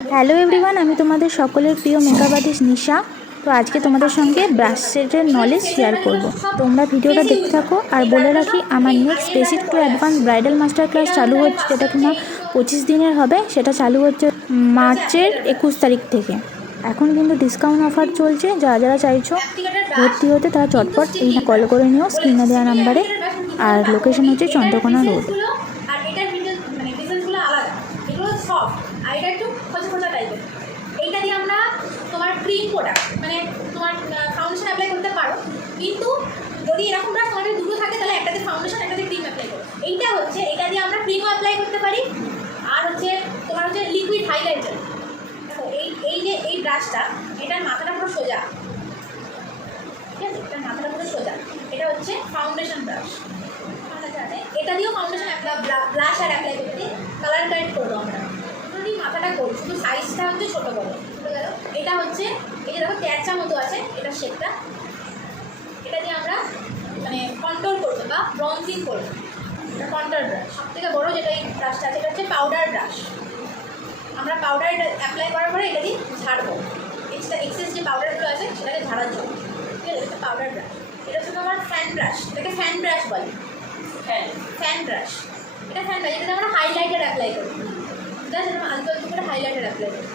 Hello everyone, আমি তোমাদের সকলের প্রিয় মেকআপ আর্টিস্ট নিশা। তো আজকে তোমাদের সঙ্গে ব্রাশ সেটের নলেজ শেয়ার করব। তোমরা ভিডিওটা দেখতে থাকো। আর বলে রাখি, আমার next basic to advance bridal master class চালু হচ্ছে, যেটা কিনা 25 দিনের হবে। সেটা চালু হচ্ছে মার্চের 21 তারিখ থেকে। এখন কিন্তু ডিসকাউন্ট অফার চলছে। যারা যারা চাইছো ভর্তি হতে তারা চটপট এই কল করে নিও স্ক্রিনে দেওয়া নাম্বারে। আর লোকেশন হচ্ছে চন্দ্রকোনা রোড। আর এটার মানে ডিজাইনগুলো আলাদা, এগুলো সফট আর এটা একটু খোঁচা খোঁচা টাইপের। এইটা দিয়ে আমরা তোমার ক্রিম প্রোডাক্ট মানে তোমার ফাউন্ডেশন অ্যাপ্লাই করতে পারো, কিন্তু যদি এরকম ব্রাশ তোমাদের দুটো থাকে তাহলে একটাতে ফাউন্ডেশন একটাতে ক্রিম অ্যাপ্লাই করো। এইটা হচ্ছে এটা দিয়ে আমরা ক্রিমও অ্যাপ্লাই করতে পারি, আর হচ্ছে তোমার হচ্ছে লিকুইড হাইলাইটার। দেখো এই ব্রাশটা, এটার মাথাটা পুরো সোজা, ঠিক আছে? এটার মাথাটা পুরো সোজা। এটা হচ্ছে ফাউন্ডেশন ব্রাশ। এটা দিয়েও ফাউন্ডেশন ব্লাশ আর অ্যাপ্লাই করতে কালার কারেক্ট করবো আমরা। যদি মাথাটা করি, শুধু সাইজটা হচ্ছে ছোটো করবো, বুঝতে গেল? এটা হচ্ছে এই যে দেখো ক্যাচা মতো আছে, এটার শেপটা। এটা দিয়ে আমরা মানে কন্ট্রোল করবো বা ব্রঞ্জিং করবো। এটা কন্ট্রোল ব্রাশ। সবথেকে বড়ো যেটা এই ব্রাশটা আছে, এটা হচ্ছে পাউডার ব্রাশ। আমরা পাউডার অ্যাপ্লাই করার পরে এটা দিয়ে ঝাড়বো এক্সেস যে পাউডারগুলো আছে সেটাকে ঝাড়ার জন্য, ঠিক আছে? এটা পাউডার ব্রাশ। এটা হচ্ছে আমার ফ্যান ব্রাশ, এটাকে ফ্যান ব্রাশ বলে। ফ্যান ব্রাশ, এটা ফ্যান ব্রাশ। এটাতে আমরা হাইলাইটার অ্যাপ্লাই করি, জাস্ট এটা আলতো আলতো করে হাইলাইটার অ্যাপ্লাই করি।